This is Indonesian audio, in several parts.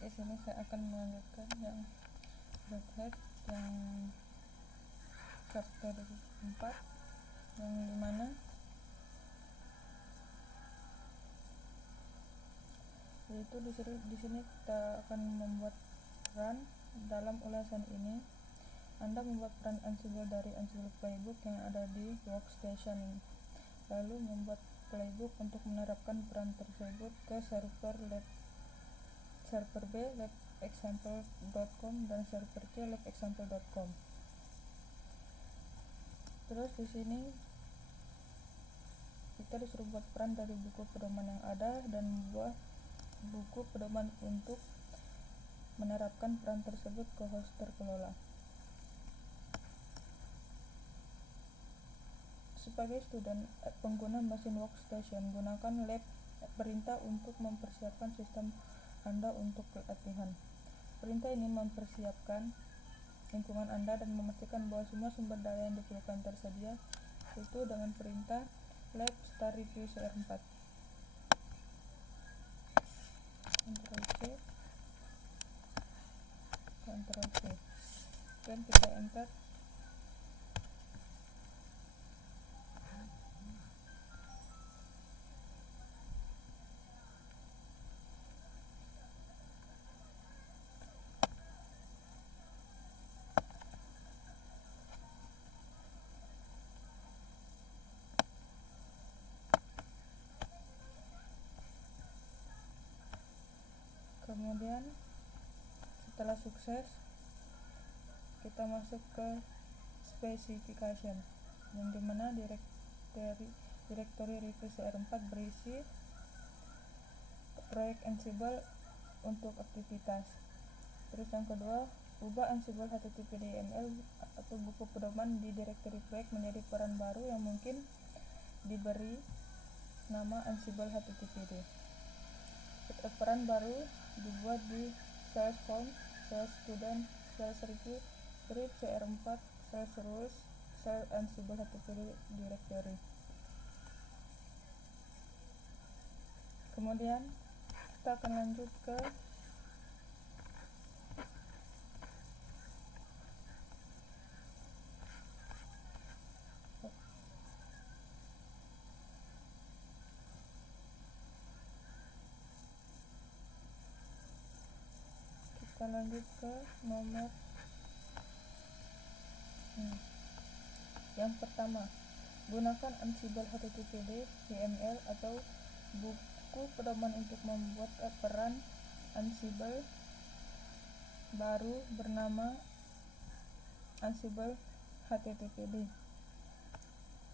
Di sini saya akan melanjutkan yang Red Hat yang chapter 4, yang dimana yaitu di sini kita akan membuat run. Dalam ulasan ini Anda membuat run Ansible dari Ansible Playbook yang ada di workstation, lalu membuat playbook untuk menerapkan peran tersebut ke server B labexample.com dan server C labexample.com. Terus di sini kita disuruh buat peran dari buku pedoman yang ada dan membuat buku pedoman untuk menerapkan peran tersebut ke host terkelola. Sebagai pengguna mesin workstation, gunakan lab perintah untuk mempersiapkan sistem Anda untuk latihan. Perintah ini mempersiapkan lingkungan Anda dan memastikan bahwa semua sumber daya yang diperlukan tersedia, yaitu dengan perintah lab start review cr4. Ctrl C, Ctrl C, dan kita enter. Kemudian setelah sukses, kita masuk ke specification, yang dimana direktori review cr4 berisi proyek Ansible untuk aktivitas. Terus yang kedua, ubah Ansible httpdml atau buku pedoman di direktori proyek menjadi peran baru yang mungkin diberi nama Ansible httpd. Peran baru dibuat di /home, /student, /review, cr4, /rules, /ansible httpd directory. Kemudian kita akan lanjut ke nomor yang pertama. Gunakan Ansible httpd YML atau buku pedoman untuk membuat peran Ansible baru bernama Ansible httpd.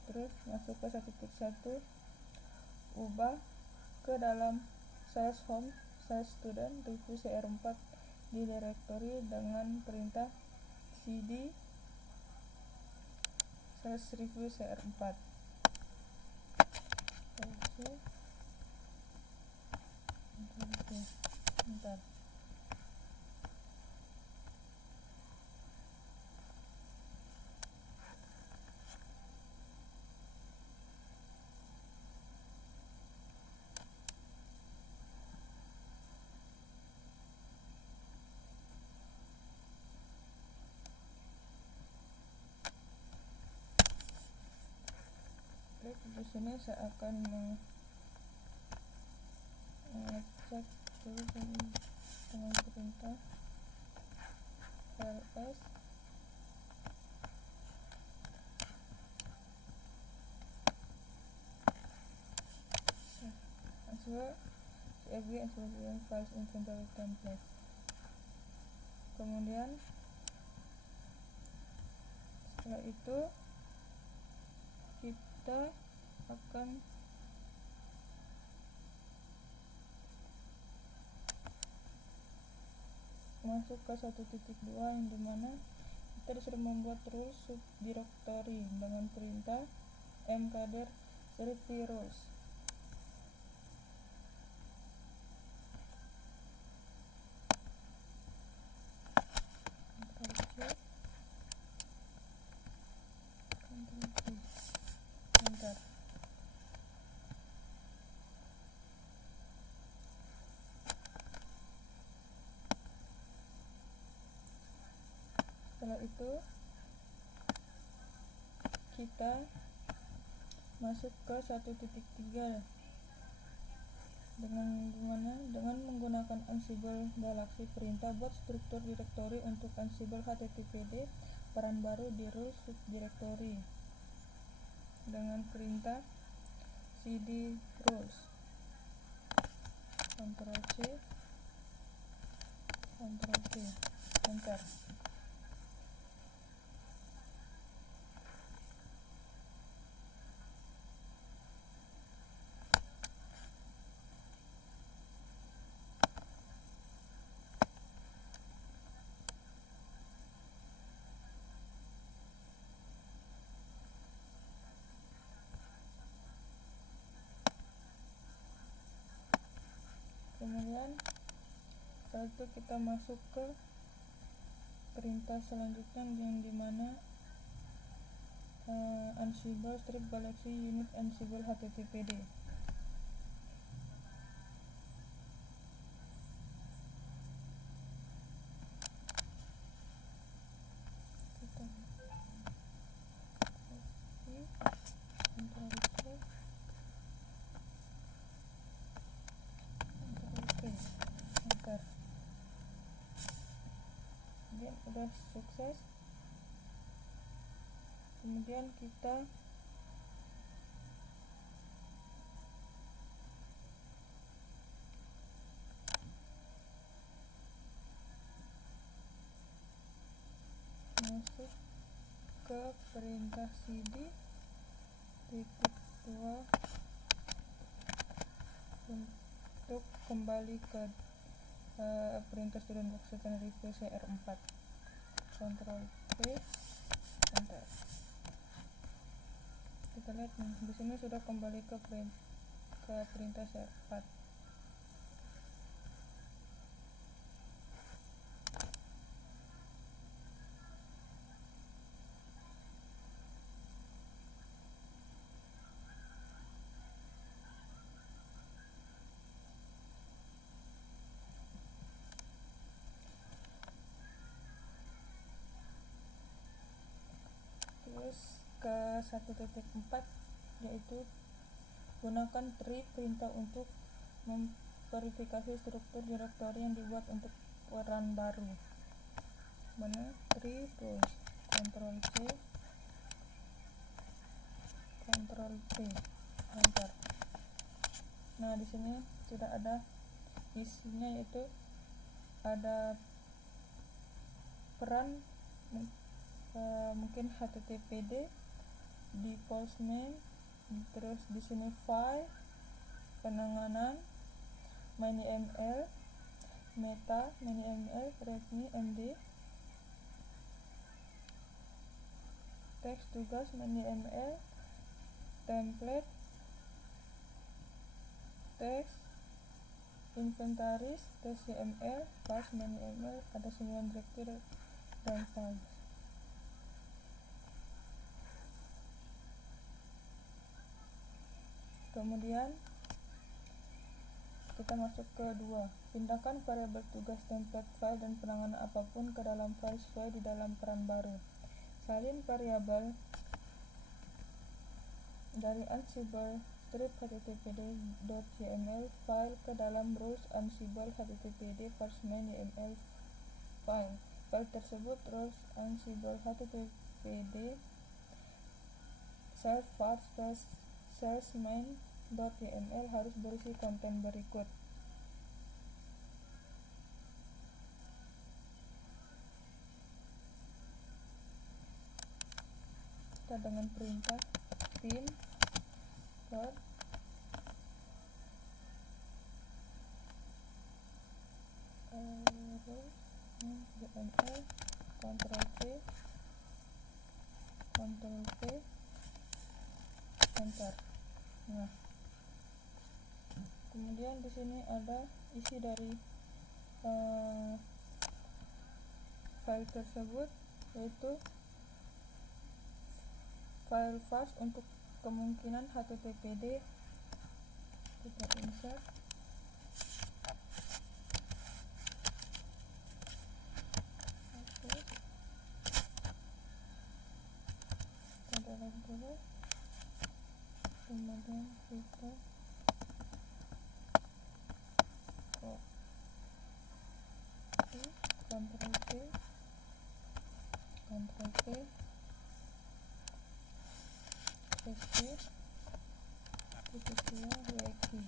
Terus masuk ke 1.1, ubah ke dalam /home, /student, review cr4 di direktori dengan perintah cd /review cr4. Bentar. Di sini saya akan mengecek dulu dengan perintah ls Ansible cfg Ansible files inventory template. Kemudian setelah itu kita akan masuk ke 1.2, yang dimana kita disuruh membuat rules subdirectory dengan perintah mkdir review rules. Bentar. itu kita masuk ke 1.3 dengan menggunakan Ansible Galaxy. Perintah buat struktur direktori untuk Ansible HTTPD peran baru di root subdirectory dengan perintah cd roles. Ctrl C, Ctrl C, enter. Kemudian setelah itu kita masuk ke perintah selanjutnya yang dimana Ansible strip Galaxy unit Ansible HTTPD. Udah sukses. Kemudian kita masuk ke perintah cd -2 untuk kembali ke perintah student box dan replace CR4. Ctrl V, enter. Kita lihat nih, di sini sudah kembali ke perintah CR4. Terus ke 1.4 yaitu gunakan tree perintah untuk memverifikasi struktur direktori yang dibuat untuk peran baru. Mana tree roles, Ctrl C, Ctrl V, enter. Nah, di sini sudah ada isinya, yaitu ada peran mungkin HTTPD, default name, terus di sini file, penanganan, ManyML, meta, ManyML, readme, MD, teks tugas, ManyML, template, teks, inventaris, test.yml, files, ManyML, ada 9 direktur dan files. Kemudian kita masuk ke 2, pindahkan variabel tugas, template, file, dan penanganan apapun ke dalam file sesuai di dalam peran baru. Salin variabel dari Ansible strip httpd.yml file ke dalam roles Ansible httpd first main yml file. File tersebut roles Ansible httpd self main.yml harus berisi konten berikut. Kita dengan perintah pin dot yml, Ctrl C, Ctrl V, enter. Nah, kemudian di sini ada isi dari file tersebut, yaitu file fast untuk kemungkinan HTTPD. Kita insert, kita copy, Ctrl C, Ctrl V, paste, titik 2 wiki,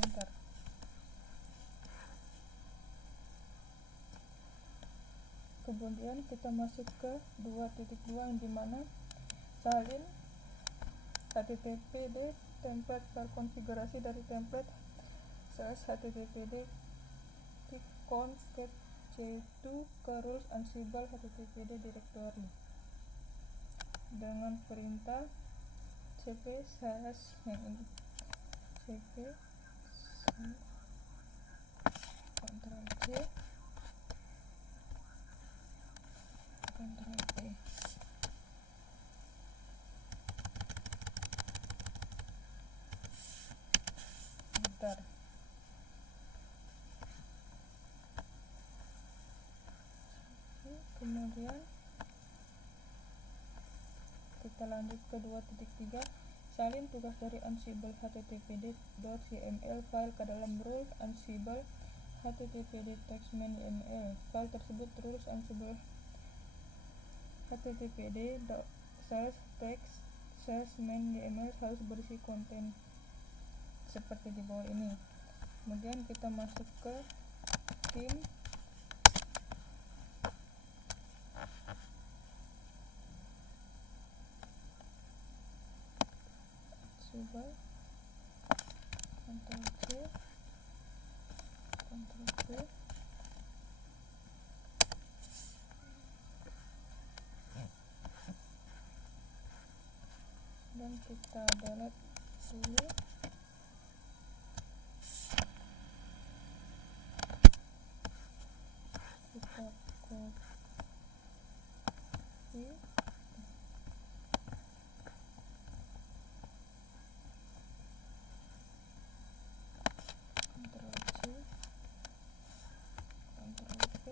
enter. Kemudian kita masuk ke 2.2 yang dimana salin httpd template file konfigurasi dari template /httpd conf get c2 ke rules ansible httpd directory dengan perintah cp yang ini cp Ctrl C, Ctrl V. Bentar. Kemudian kita lanjut ke 2.3, salin tugas dari ansible httpd.yml file ke dalam rules ansible httpd text.main yml. File tersebut rules ansible httpd/text/main yml harus berisi konten seperti di bawah ini. Kemudian kita masuk ke theme, coba Ctrl C, Ctrl V, dan kita delete dulu. Kita copy, Ctrl C, Ctrl V,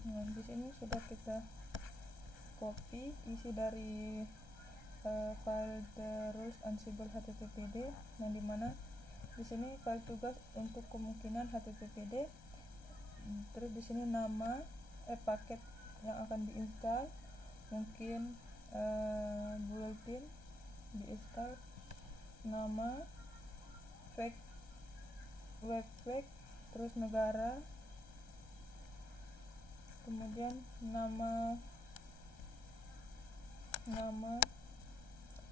nah di sini sudah kita copy isi dari file the rules ansible httpd yang dimana di sini file tugas untuk kemungkinan httpd, terus di sini nama paket yang akan diinstal, mungkin built-in diinstal, nama webpack, terus negara, kemudian nama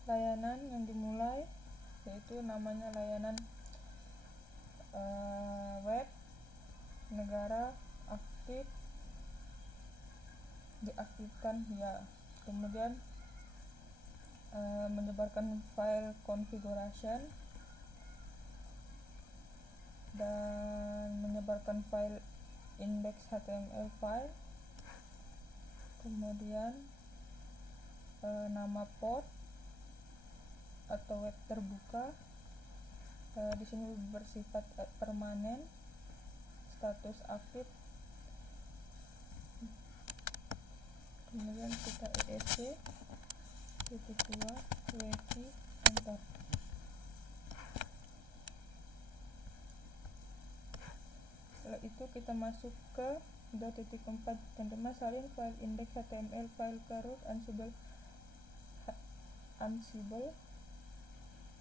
layanan yang dimulai, yaitu namanya layanan web, negara aktif, diaktifkan ya. Kemudian menyebarkan file configuration dan menyebarkan file index HTML file, kemudian nama port atau web terbuka, di sini bersifat permanen, status aktif, kemudian kita esc titik 2 wiki, enter. Setelah itu kita masuk ke 2.4 dan salin file index HTML file ke root ansible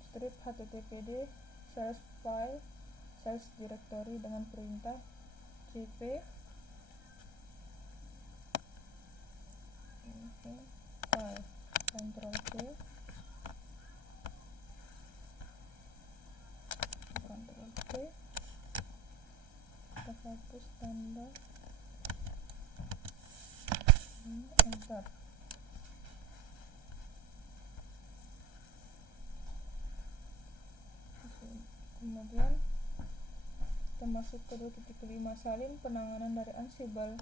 strip httpd /file /directory dengan perintah cp file, Ctrl C, Ctrl V, kita hapus tanda, enter. Kemudian kita masuk ke 2.5, salin penanganan dari ansible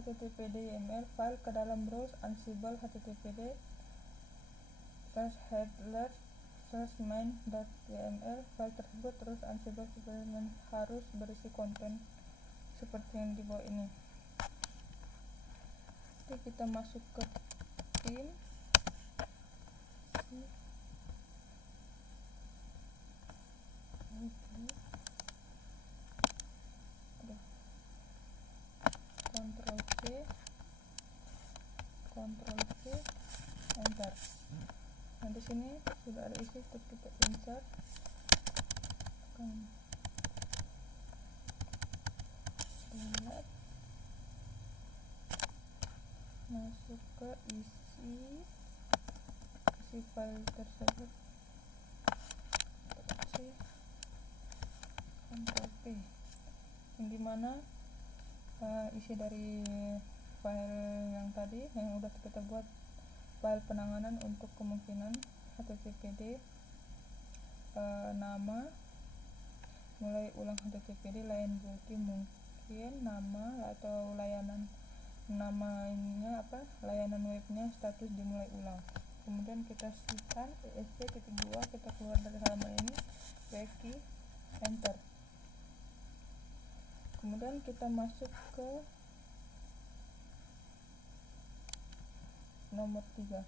httpd yml file ke dalam rules ansible httpd /headless/main.yml. file tersebut terus ansible harus berisi konten seperti yang di bawah ini. Oke, kita masuk ke pin Ctrl C, enter. Nah, di sini sudah ada isi, terus kita insert, lihat, masuk ke isi file tersebut, Ctrl P, yang dimana isi dari file yang tadi yang udah kita buat, file penanganan untuk kemungkinan HTTPD, nama, mulai ulang HTTPD, layan bulky, mungkin nama atau layanan, namanya apa, layanan webnya, status dimulai ulang. Kemudian kita simpan ESP.2, kita keluar dari halaman ini, klik enter. Kemudian kita masuk ke nomor 3,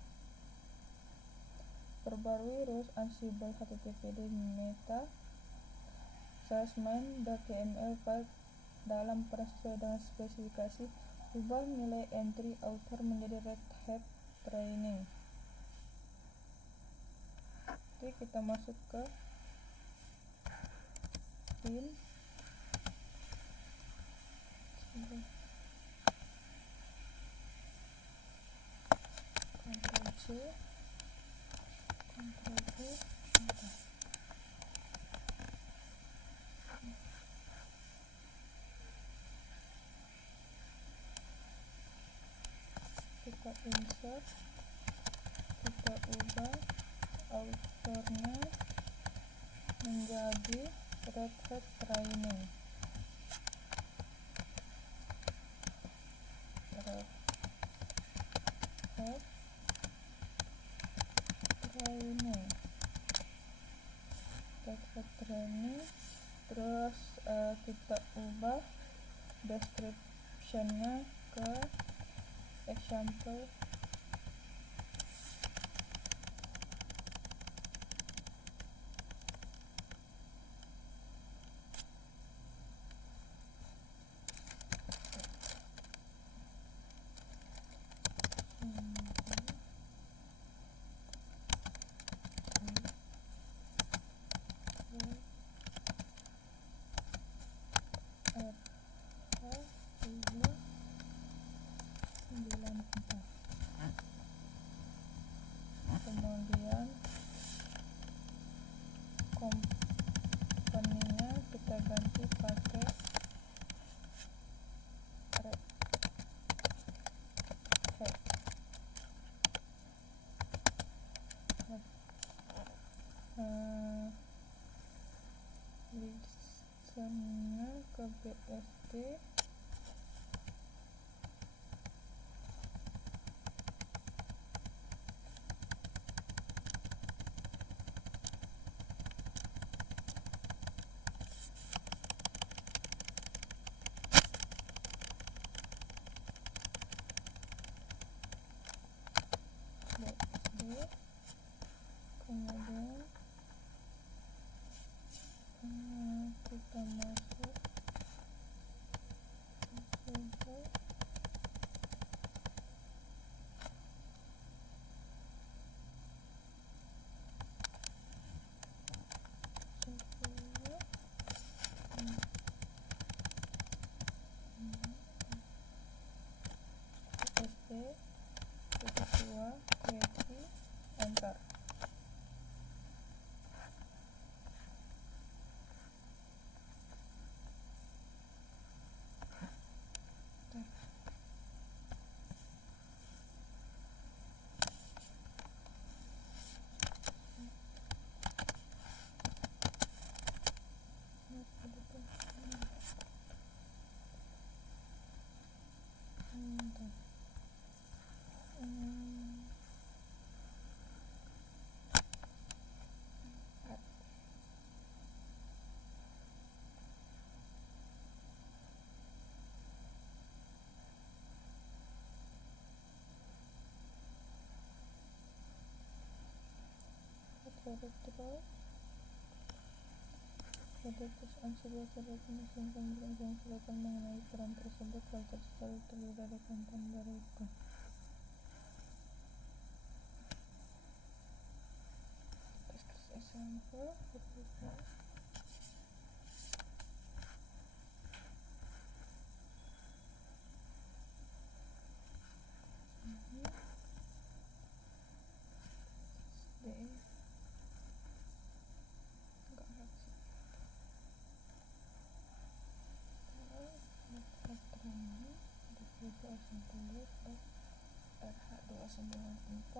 perbarui rules Ansible HTTPD meta main.html file dalam sesuai dengan spesifikasi, ubah nilai entry author menjadi Red Hat Training. Oke, kita masuk ke pin Ctrl C, Ctrl V, enter. Kita insert, kita ubah authornya menjadi Red Hat Training. Red Hat Training, Red Hat Training. Terus kita ubah descriptionnya ke example kemudian company-nya kita ganti pakai Red Hat. License-nya ke BSD, kemudian kita masuk ST.2 query, enter. Control Status Ansible terdapat mesin pembukaan kelihatan mengenai peran tersebut. Filter setelah terdiri dari konten berikut. Example RH294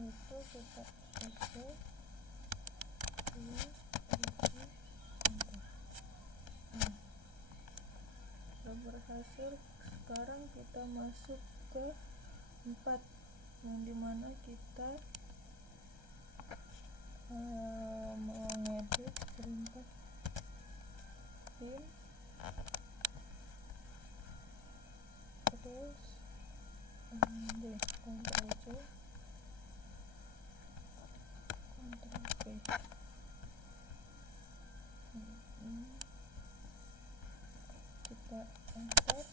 itu kita isi sudah berhasil. Sekarang kita masuk ke 4 yang dimana kita mengedit perintah pin terus Ctrl C Ctrl V kita enter.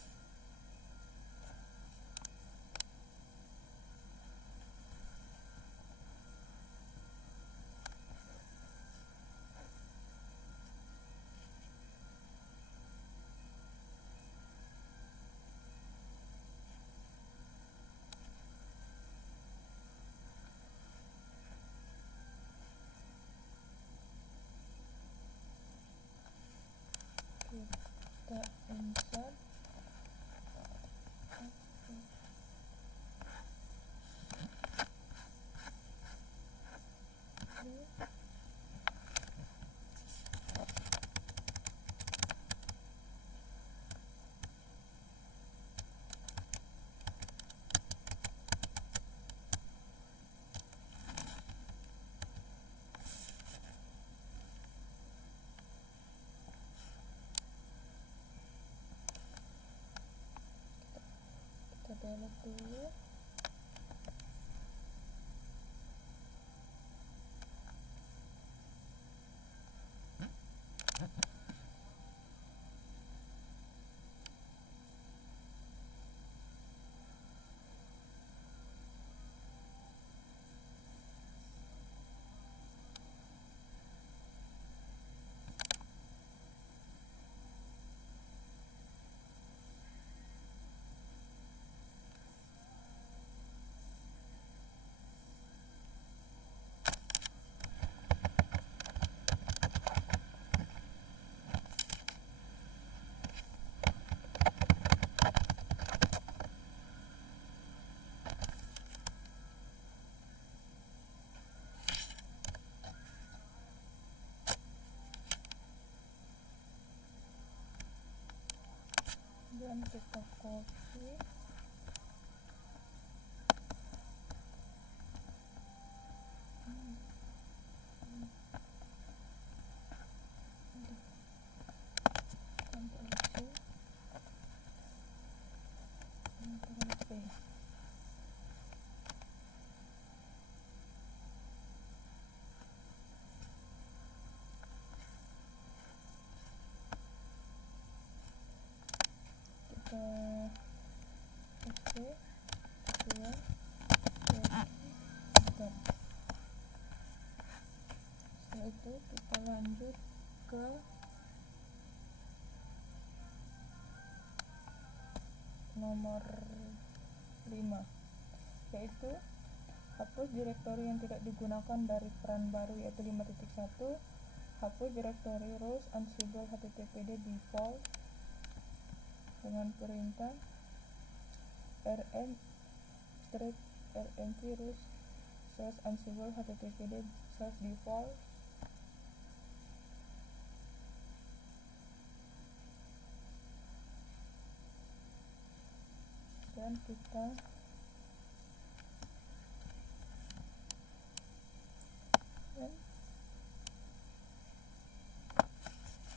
delete dulu. Dan kita copy, Ctrl C, Ctrl V. Kita oke, kedua, dan setelah itu kita lanjut ke nomor 5, yaitu hapus direktori yang tidak digunakan dari peran baru, yaitu 5.1. Hapus direktori rows ansible httpd default dengan perintah rm rows /ansible httpd /default. Dan kita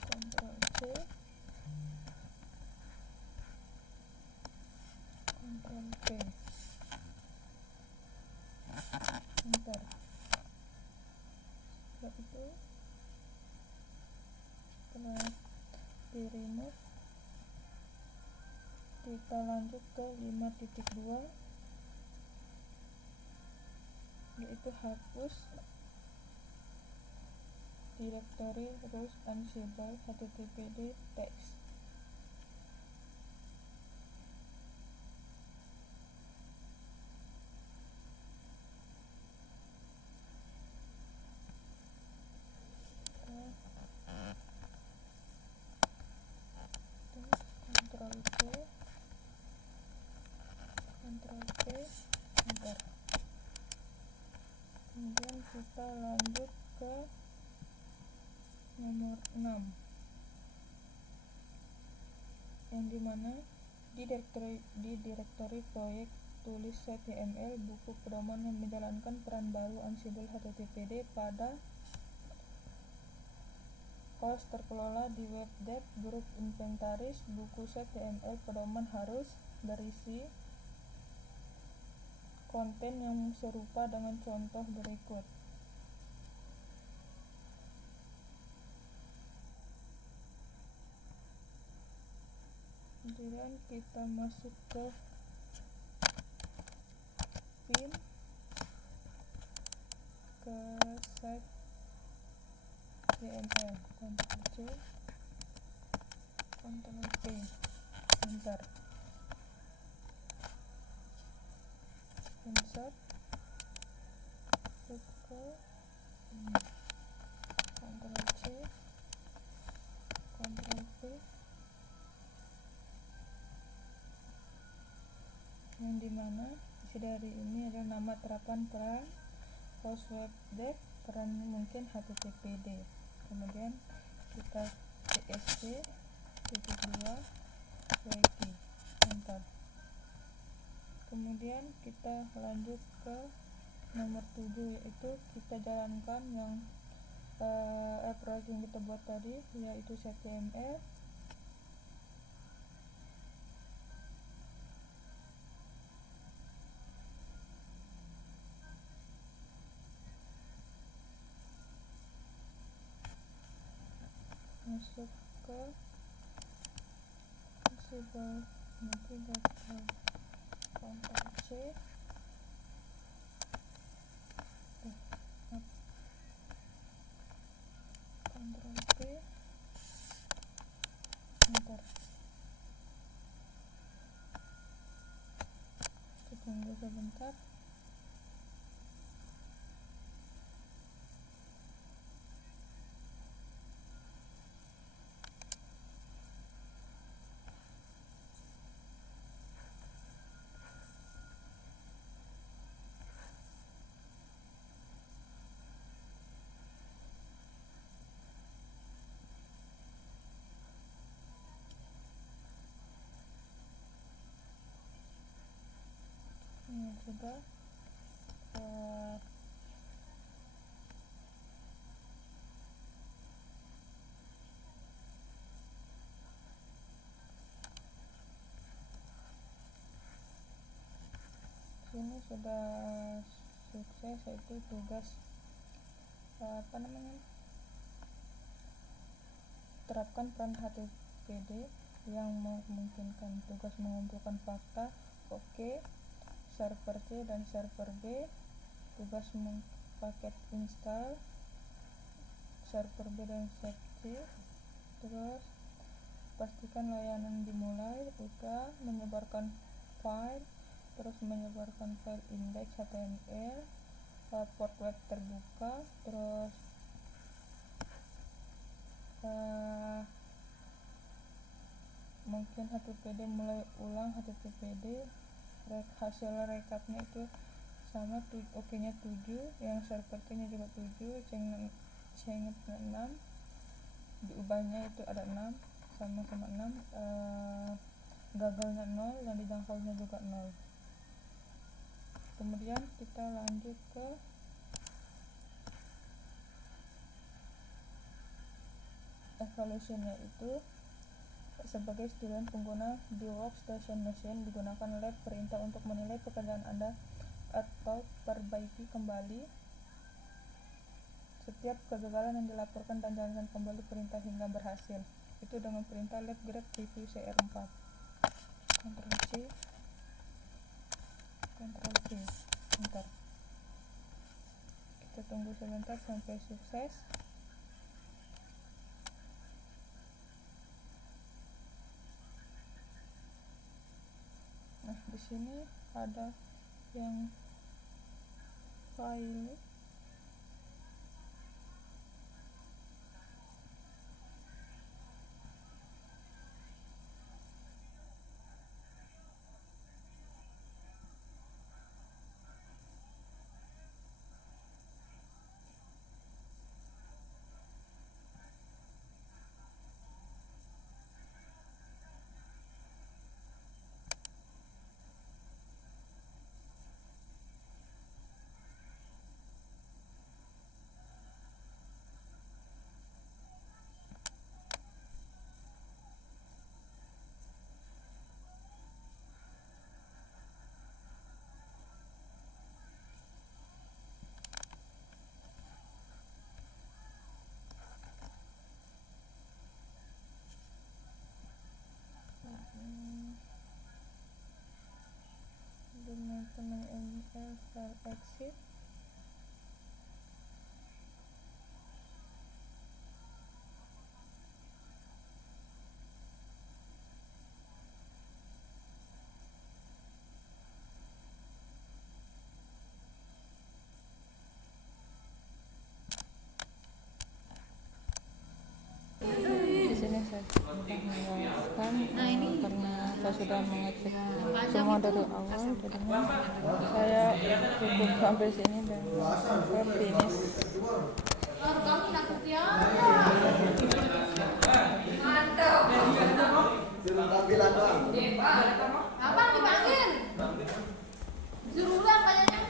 Ctrl C, Ctrl V, enter. Setelah itu setelah di remove, kita lanjut ke 5.2, yaitu hapus direktori rows ansible httpd text. Ctrl C, Ctrl V, enter. Kemudian kita lanjut ke nomor 6, yang dimana di direktori proyek tulis html buku pedoman yang menjalankan peran baru Ansible httpd pada host terkelola di web dev grup inventaris. Buku html pedoman harus berisi konten yang serupa dengan contoh berikut. Kemudian kita masuk ke pin ke site HTML, Ctrl C, Ctrl V, enter. Insert, masuk ke Ctrl C, Ctrl V, yang dimana isi dari ini adalah nama terapan peran host web dev, peran mungkin httpd. Kemudian kita csv _2 wiki, enter. Kemudian kita lanjut ke nomor 7, yaitu kita jalankan yang proyek yang kita buat tadi, yaitu HTML. masuk ke Ansible navigator, Ctrl C, Ctrl V, enter. Kita tunggu sebentar. Ini sudah. Ini sudah sukses, yaitu tugas terapkan peran HTTPD yang memungkinkan tugas mengumpulkan fakta. Oke. Server C dan server B, tugas paket install server B dan server C. Terus pastikan layanan dimulai. Udah menyebarkan file, terus menyebarkan file index HTML, port web terbuka. Terus mungkin HTTPD mulai ulang HTTPD. Hasil rekapnya itu sama, oke nya 7, yang server C nya juga 7, change 6, diubahnya itu ada 6, sama-sama 6, gagalnya 0, dan dijangkaunya juga 0. Kemudian kita lanjut ke evaluasinya, itu sebagai student pengguna di workstation machine digunakan lab perintah untuk menilai pekerjaan Anda atau perbaiki kembali setiap kegagalan yang dilaporkan dan jalankan kembali perintah hingga berhasil. Itu dengan perintah lab grep review CR4. Ctrl C, Ctrl V, enter. Kita tunggu sebentar sampai sukses. Nah, di sini ada yang file dengan teman ML file exit. Di sini saya sudah menjelaskan karena saya sudah mengecek semua dari awal, jadinya saya cukup sampai sini dan saya finish. Apa dipanggil? Suruh ulang kayaknya.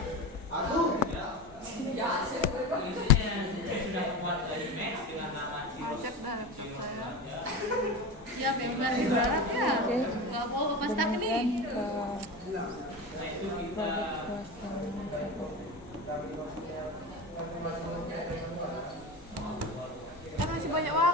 Ya memang di barat ya. Gak mau lepas tak nih. Kan masih banyak waktu.